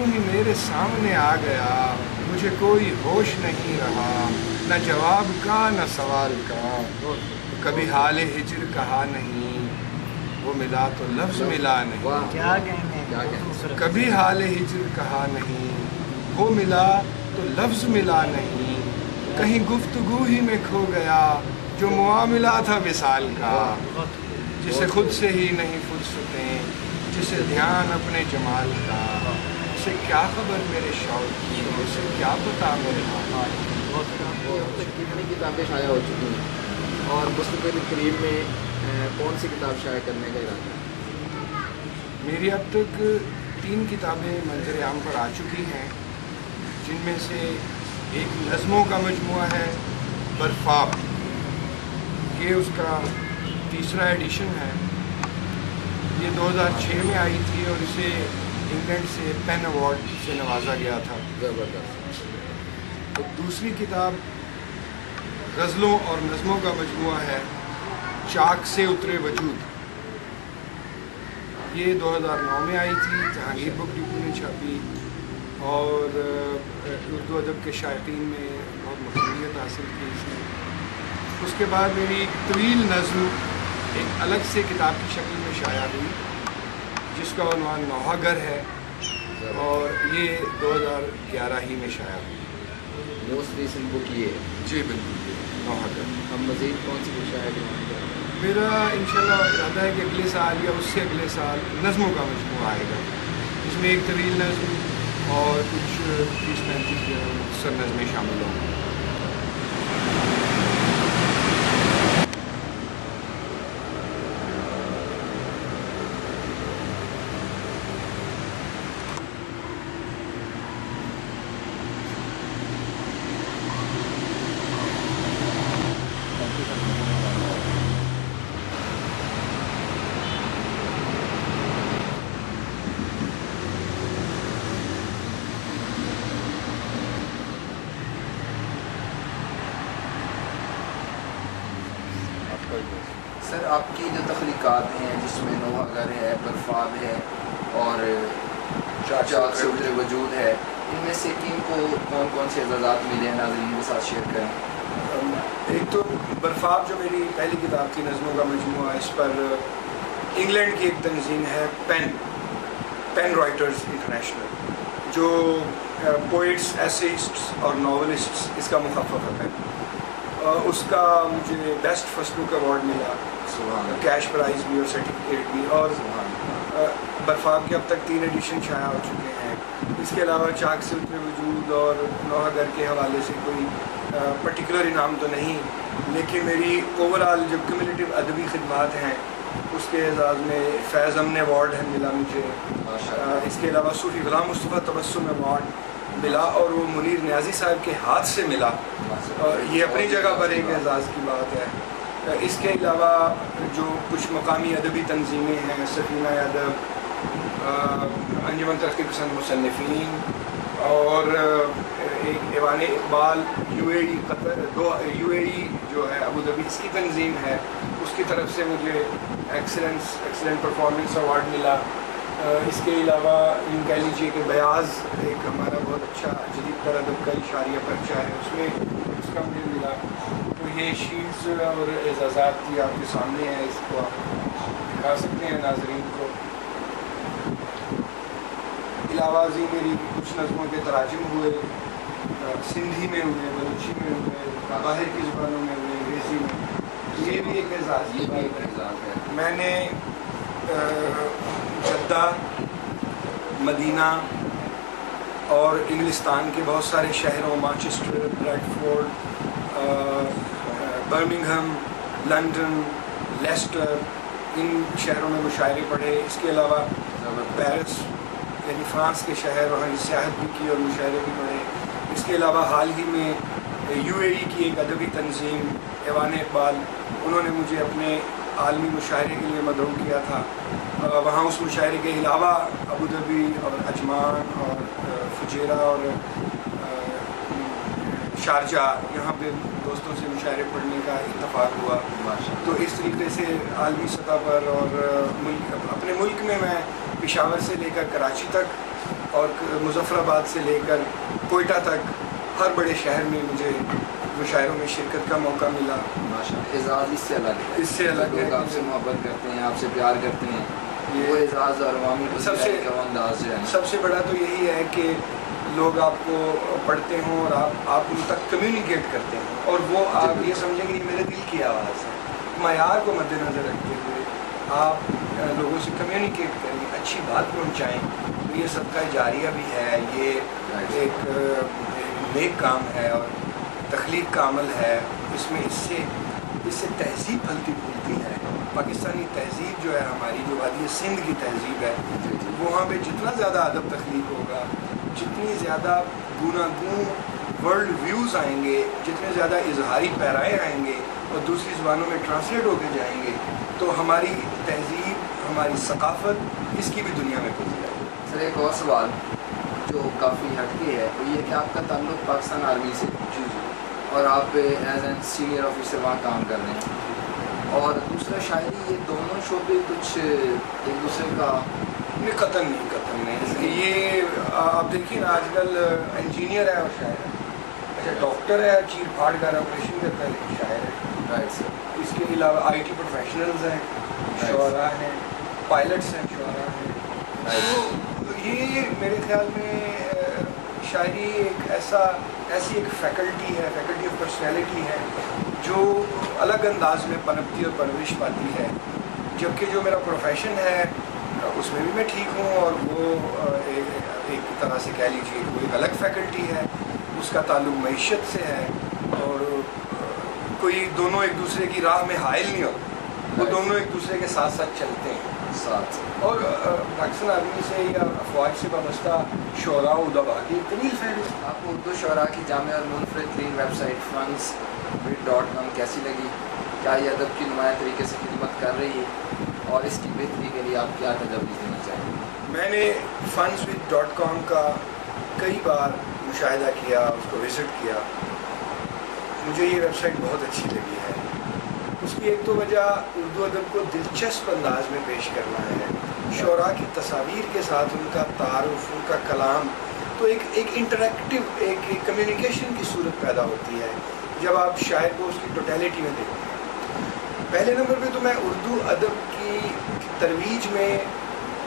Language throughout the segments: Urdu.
یوں ہی میرے سامنے آ گیا، مجھے کوئی ہوش نہیں رہا، نہ جواب کا نہ سوال کا، کبھی حال ہجر کہا نہیں، وہ ملا تو لفظ ملا نہیں، کبھی حال ہجر کہا نہیں، وہ ملا تو لفظ ملا نہیں، کہیں گفتگو ہی میں کھو گیا جو معاملہ تھا وصال کا، جسے خود سے ہی نہیں فرصتیں، جسے دھیان اپنے جمال کا، اسے کیا خبر میرے شوق کی، اسے کیا پتا میرے حال۔ اب تک کتنی کتابیں شائع ہو چکی ہیں اور مستقبل قریب میں کون سی کتاب شائع کرنے کا ارادہ ہے؟ میری اب تک 3 کتابیں منظر عام پر آ چکی ہیں، جن میں سے ایک نظموں کا مجموعہ ہے برفاب، یہ اس کا 3را ایڈیشن ہے، یہ 2006 میں آئی تھی اور اسے انگلینڈ سے پین ایوارڈ سے نوازا گیا تھا۔ زبردست۔ تو دوسری کتاب غزلوں اور نظموں کا مجموعہ ہے چاک سے اترے وجود، یہ 2009 میں آئی تھی، جہانگیر بک ڈپو نے چھاپی اور اردو ادب کے شائقین میں بہت مقبولیت حاصل کی اس نے۔ اس کے بعد میری طویل نظم ایک الگ سے کتاب کی شکل میں شائع ہوئی، جس کا عنوان نوحہ گر ہے، اور یہ 2011 ہی میں شائع ہوئی۔ موسٹ ریسنٹ بک یہ ہے؟ جی بالکل، نوحہ گر۔ ہم مزید کون سی بک شائع کریں گے؟ میرا انشاءاللہ ارادہ ہے کہ اگلے سال یا اس سے اگلے سال نظموں کا مجموعہ آئے گا، جس میں ایک طویل نظم اور کچھ 30-35 مختصر نظمیں شامل ہوں۔ سر، آپ کی جو تخلیقات ہیں جس میں نوحہ گر ہے، برفاب ہے اور چاک سے اترے وجود ہے، ان میں سے کن کو کون کون سے اعزازات ملے ہیں؟ ناظرین کے ساتھ شیئر کریں۔ ایک تو برفاب جو میری پہلی کتاب تھی نظموں کا مجموعہ، اس پر انگلینڈ کی ایک تنظیم ہے پین رائٹرز انٹرنیشنل، جو پوئٹس، ایسیسٹس اور ناولسٹس اس کا مخفف ہے، اس کا مجھے بیسٹ فرسٹ بک ایوارڈ ملا، کیش پرائز بھی اور سرٹیفکیٹ بھی، اور برفاب کے اب تک 3 ایڈیشن شائع ہو چکے ہیں۔ اس کے علاوہ چاک سے اترے وجود اور نوحہ گر کے حوالے سے کوئی پرٹیکولر انعام تو نہیں، لیکن میری اوور آل جو کمیونٹیو ادبی خدمات ہیں اس کے اعزاز میں فیض امن ایوارڈ ہے ملا مجھے، اس کے علاوہ صوفی غلام مصطفیٰ تبسم ایوارڈ ملا، اور وہ منیر نیازی صاحب کے ہاتھ سے ملا، یہ اپنی جگہ پر ایک اعزاز کی بات ہے۔ اس کے علاوہ جو کچھ مقامی ادبی تنظیمیں ہیں، سفینہ ادب، انجمن ترقی پسند مصنفین، اور ایک ایوان اقبال یو اے ای جو ہے ابو ظبی، اس کی تنظیم ہے، اس کی طرف سے مجھے ایکسلنٹ پرفارمنس ایوارڈ ملا۔ اس کے علاوہ یوں کہہ لیجیے کہ بیاض ایک ہمارا بہت اچھا جدید تر ادب کا اشاریہ پرچہ ہے، اس کا مجھے ملا۔ تو یہ شیٹس اور اعزازات کی آپ کے سامنے ہیں، اس کو آپ دکھا سکتے ہیں ناظرین کو۔ علاوہ ازیں میری کچھ نظموں کے تراجم ہوئے، سندھی میں ہوئے، بلوچی میں ہوئے، باہر کی زبانوں میں ہوئے، انگریزی میں، یہ بھی ایک اعزاز کی بات ہے۔ میں نے جدہ، مدینہ اور انگلستان کے بہت سارے شہروں، Manchester, Bradford, Birmingham, London, Leicester, ان شہروں میں مشاعرے پڑھے۔ اس کے علاوہ پیرس یعنی فرانس کے شہر، وہاں سیاحت بھی کی اور مشاعرے بھی پڑھے۔ اس کے علاوہ حال ہی میں یو اے ای کی ایک ادبی تنظیم ایوان اقبال، انہوں نے مجھے اپنے عالمی مشاعرے کے لیے مدعو کیا تھا، وہاں اس مشاعرے کے علاوہ ابو ظبی اور عجمان اور فجیرہ اور شارجہ، یہاں پہ دوستوں سے مشاعرے پڑھنے کا اتفاق ہوا۔ تو اس طریقے سے عالمی سطح پر اور اپنے ملک میں پشاور سے لے کر کراچی تک اور مظفرآباد سے لے کر کوئٹہ تک ہر بڑے شہر میں مجھے مشاعروں میں شرکت کا موقع ملا. ماشاءاللہ. اعزاز اس سے الگ ہے. اس سے الگ ہے. لوگ آپ سے محبت کرتے ہیں, آپ سے پیار کرتے ہیں, یہ وہ اعزاز اور عوامی سب سے انداز جو ہے سب سے بڑا تو یہی ہے کہ لوگ آپ کو پڑھتے ہوں اور آپ ان تک کمیونیکیٹ کرتے ہیں, اور وہ آپ یہ سمجھیں کہ یہ میرے دل کی آواز ہے. معیار کو مد نظر رکھتے ہوئے آپ لوگوں سے کمیونیکیٹ کریں, اچھی بات پہنچائیں. یہ صدقہ جاریہ بھی ہے, یہ ایک نیک کام ہے اور تخلیق کا عمل ہے. اس میں اس سے تہذیب پھلتی پھولتی ہے. پاکستانی تہذیب جو ہے ہماری, جو وادی سندھ کی تہذیب ہے, وہاں پہ جتنا زیادہ ادب تخلیق ہوگا, جتنی زیادہ گوناگون ورلڈ ویوز آئیں گے, جتنے زیادہ اظہاری پیرائے آئیں گے اور دوسری زبانوں میں ٹرانسلیٹ ہو کے جائیں گے, تو ہماری تہذیب, ہماری ثقافت اس کی بھی دنیا میں پھیل جائے گی. سر ایک اور سوال جو کافی ہٹ کے ہے, وہ یہ کہ آپ کا تعلق پاکستان آرمی سے, اور آپ ایز این سینئر آفیسر وہاں کام کر رہے ہیں. اور دوسرا شاعری, یہ دونوں شعبے کچھ ایک دوسرے کا قطن نہیں. یہ آپ دیکھیے نا, آج کل انجینئر ہے اور شاعر ہے. اچھا, ڈاکٹر ہے, چیر پھاڑ کا آپریشن کرتا ہے, لیکن شاعر ہے. Right sir. اس کے علاوہ آئی ٹی پروفیشنلز ہیں, شعراء ہیں, پائلٹس ہیں, شعراء ہیں. تو یہ میرے خیال میں شاعری ایک ایسی ایک فیکلٹی ہے, فیکلٹی آف پرسنالٹی ہے, جو الگ انداز میں پنپتی اور پرورش پاتی ہے. جبکہ جو میرا پروفیشن ہے اس میں بھی میں ٹھیک ہوں, اور وہ ایک طرح سے کہہ لیجیے وہ ایک الگ فیکلٹی ہے. اس کا تعلق معیشت سے ہے, اور کوئی دونوں ایک دوسرے کی راہ میں حائل نہیں ہوتے, وہ دونوں ایک دوسرے کے ساتھ ساتھ چلتے ہیں. اور پاکستان آرمی سے یا افواج سے وابستہ شعراء و ادبا کی ایک طویل فہرست. آپ کو اردو شعراء کی جامع اور منفرد ترین ویب سائٹ funswith.com کیسی لگی؟ کیا یہ ادب کی نمایاں طریقے سے خدمت کر رہی ہے, اور اس کی بہتری کے لیے آپ کیا تجاویز دینا چاہیں گے؟ میں نے funswith.com کا کئی بار مشاہدہ کیا, اس کو وزٹ کیا. مجھے یہ ویب سائٹ بہت اچھی لگی ہے. اس کی ایک تو وجہ اردو ادب کو دلچسپ انداز میں پیش کرنا ہے. شعراء کی تصاویر کے ساتھ ان کا تعارف, ان کا کلام, تو ایک انٹریکٹیو, ایک کمیونیکیشن کی صورت پیدا ہوتی ہے جب آپ شاعر کو اس کی ٹوٹیلٹی میں دیکھتے ہیں. پہلے نمبر پہ تو میں اردو ادب کی ترویج میں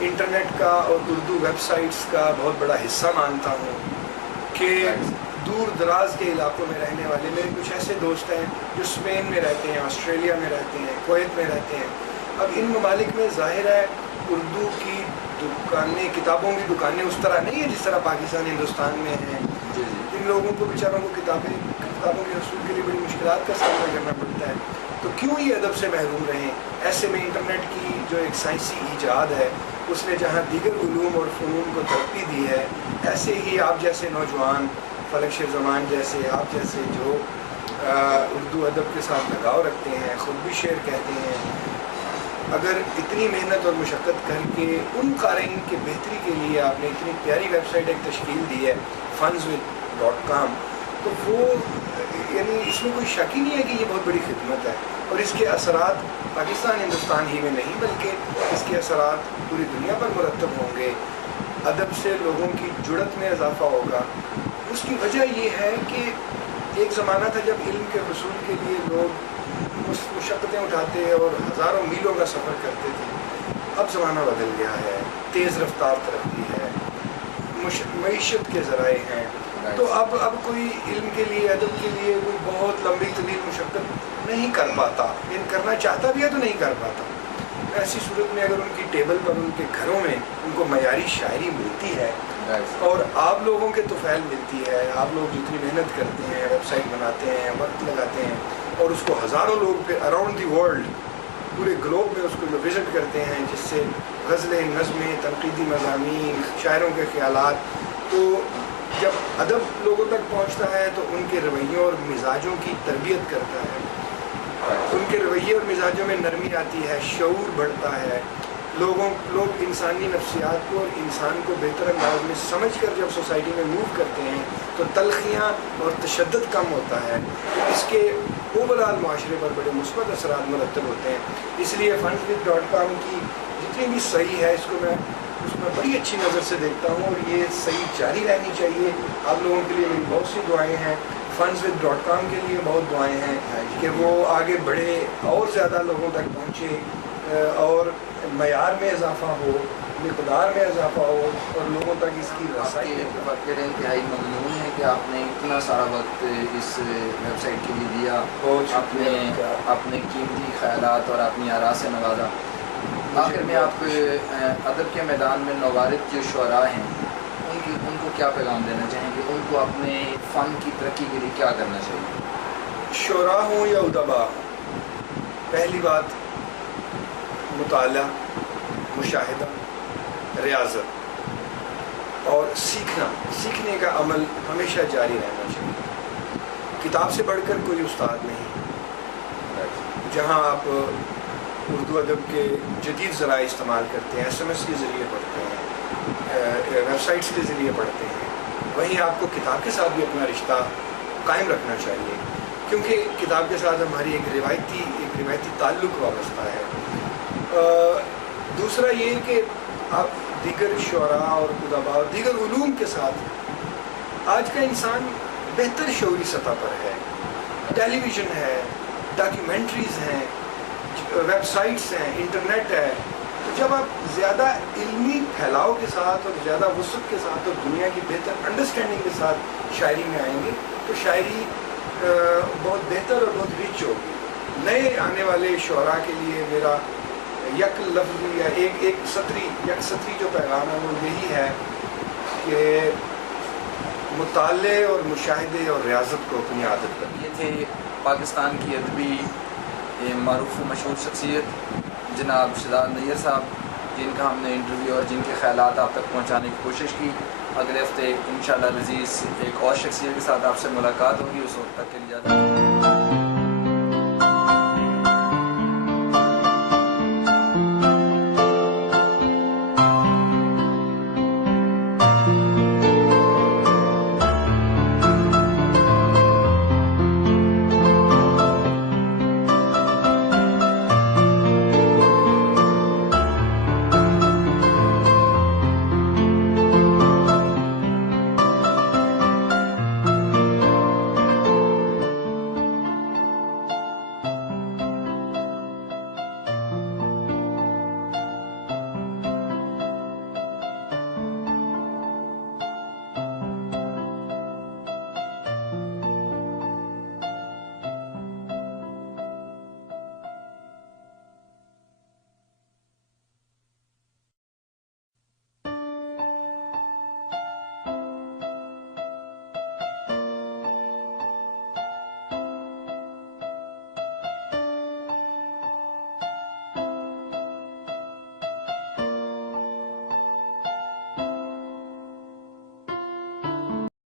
انٹرنیٹ کا اور اردو ویب سائٹس کا بہت بڑا حصہ مانتا ہوں کہ دور دراز کے علاقوں میں رہنے والے میرے کچھ ایسے دوست ہیں جو اسپین میں رہتے ہیں, آسٹریلیا میں رہتے ہیں, کویت میں رہتے ہیں. اب ان ممالک میں ظاہر ہے اردو کی دکانیں, کتابوں کی دکانیں اس طرح نہیں ہیں جس طرح پاکستان, ہندوستان میں ہیں. ان لوگوں کو بیچاروں کو کتابوں کے حصول کے لیے بڑی مشکلات کا سامنا کرنا پڑتا ہے. تو کیوں یہ ادب سے محروم رہیں؟ ایسے میں انٹرنیٹ کی جو ایک سائنسی ایجاد ہے, اس نے جہاں دیگر علوم اور فنون کو ترقی دی ہے, ایسے ہی آپ جیسے نوجوان, فلک شیر زمان جیسے, آپ جیسے جو اردو ادب کے ساتھ لگاؤ رکھتے ہیں, خود بھی شعر کہتے ہیں, اگر اتنی محنت اور مشقت کر کے ان قارئین کے بہتری کے لیے آپ نے اتنی پیاری ویب سائٹ ایک تشکیل دی ہے funswith.com, تو وہ یعنی اس میں کوئی شک ہی نہیں ہے کہ یہ بہت بڑی خدمت ہے. اور اس کے اثرات پاکستان, ہندوستان ہی میں نہیں بلکہ اس کے اثرات پوری دنیا پر مرتب ہوں گے. ادب سے لوگوں کی جڑت میں اضافہ ہوگا. اس کی وجہ یہ ہے کہ ایک زمانہ تھا جب علم کے حصول کے لیے لوگ مشقتیں اٹھاتے اور ہزاروں میلوں کا سفر کرتے تھے. اب زمانہ بدل گیا ہے, تیز رفتار ترقی ہے, معیشت کے ذرائع ہیں, تو اب کوئی علم کے لیے, ادب کے لیے کوئی بہت لمبی طویل مشقت نہیں کر پاتا. ان کرنا چاہتا بھی ہے تو نہیں کر پاتا. ایسی صورت میں اگر ان کی ٹیبل پر, ان کے گھروں میں ان کو معیاری شاعری ملتی ہے اور آپ لوگوں کے طفیل ملتی ہے, آپ لوگ جتنی محنت کرتے ہیں, ویب سائٹ بناتے ہیں, وقت لگاتے ہیں, اور اس کو ہزاروں لوگ پہ اراؤنڈ دی ورلڈ, پورے گلوب میں اس کو وزٹ کرتے ہیں, جس سے غزلیں, نظمیں, تنقیدی مضامین, شاعروں کے خیالات, تو جب ادب لوگوں تک پہنچتا ہے تو ان کے رویوں اور مزاجوں کی تربیت کرتا ہے. ان کے رویے اور مزاجوں میں نرمی آتی ہے, شعور بڑھتا ہے. لوگ انسانی نفسیات کو اور انسان کو بہتر انداز میں سمجھ کر جب سوسائٹی میں موو کرتے ہیں تو تلخیاں اور تشدد کم ہوتا ہے. اس کے اوور آل معاشرے پر بڑے مثبت اثرات مرتب ہوتے ہیں. اس لیے funswith.com کی جتنی بھی صحیح ہے اس کو میں اس میں بڑی اچھی نظر سے دیکھتا ہوں، اور یہ صحیح جاری رہنی چاہیے. آپ لوگوں کے لیے میری بہت سی دعائیں ہیں، fundswith.com کے لیے بہت دعائیں ہیں کہ وہ آگے بڑھے اور زیادہ لوگوں تک پہنچے، اور معیار میں اضافہ ہو، مقدار میں اضافہ ہو، اور لوگوں تک اس کی رسائی آپ کے فقیر انتہائی ممنون ہے کہ آپ نے اتنا سارا وقت اس ویب سائٹ کے لیے دیا، اپنے قیمتی خیالات اور اپنی آراء سے نوازا. آخر میں آپ ادب کے میدان میں نوارد جو شعراء ہیں ان کو کیا پیغام دینا چاہیں گے؟ ان کو اپنے فن کی ترقی کے لیے کیا کرنا چاہیے؟ شعراء ہوں یا ادبا ہوں، پہلی بات مطالعہ، مشاہدہ، ریاضت اور سیکھنے کا عمل ہمیشہ جاری رہنا چاہیے. کتاب سے بڑھ کر کوئی استاد نہیں. جہاں آپ اردو ادب کے جدید ذرائع استعمال کرتے ہیں، SMS کے ذریعے پڑھتے ہیں، ویب سائٹس کے ذریعے پڑھتے ہیں، وہیں آپ کو کتاب کے ساتھ بھی اپنا رشتہ قائم رکھنا چاہیے، کیونکہ کتاب کے ساتھ ہماری ایک روایتی تعلق وابستہ ہے. دوسرا یہ کہ آپ دیگر شعراء اور ادباء اور دیگر علوم کے ساتھ، آج کا انسان بہتر شعوری سطح پر ہے، ٹیلی ویژن ہے، ڈاکیومنٹریز ہیں، ویب سائٹس ہیں، انٹرنیٹ ہے. تو جب آپ زیادہ علمی پھیلاؤ کے ساتھ اور زیادہ وسعت کے ساتھ اور دنیا کی بہتر انڈرسٹینڈنگ کے ساتھ شاعری میں آئیں گے تو شاعری بہت بہتر اور بہت رچ ہوگی. نئے آنے والے شعراء کے لیے میرا یک لفظی یا یک سطری جو پیغام ہے وہ یہی ہے کہ مطالعے اور مشاہدے اور ریاضت کو اپنی عادت کریں. یہ تھے پاکستان کی ادبی معروف و مشہور شخصیت جناب شہزاد نیّر صاحب، جن کا ہم نے انٹرویو اور جن کے خیالات آپ تک پہنچانے کی کوشش کی. اگلے ہفتے انشاءاللہ لذیذ ایک اور شخصیت کے ساتھ آپ سے ملاقات ہوگی. اس وقت تک کے لیے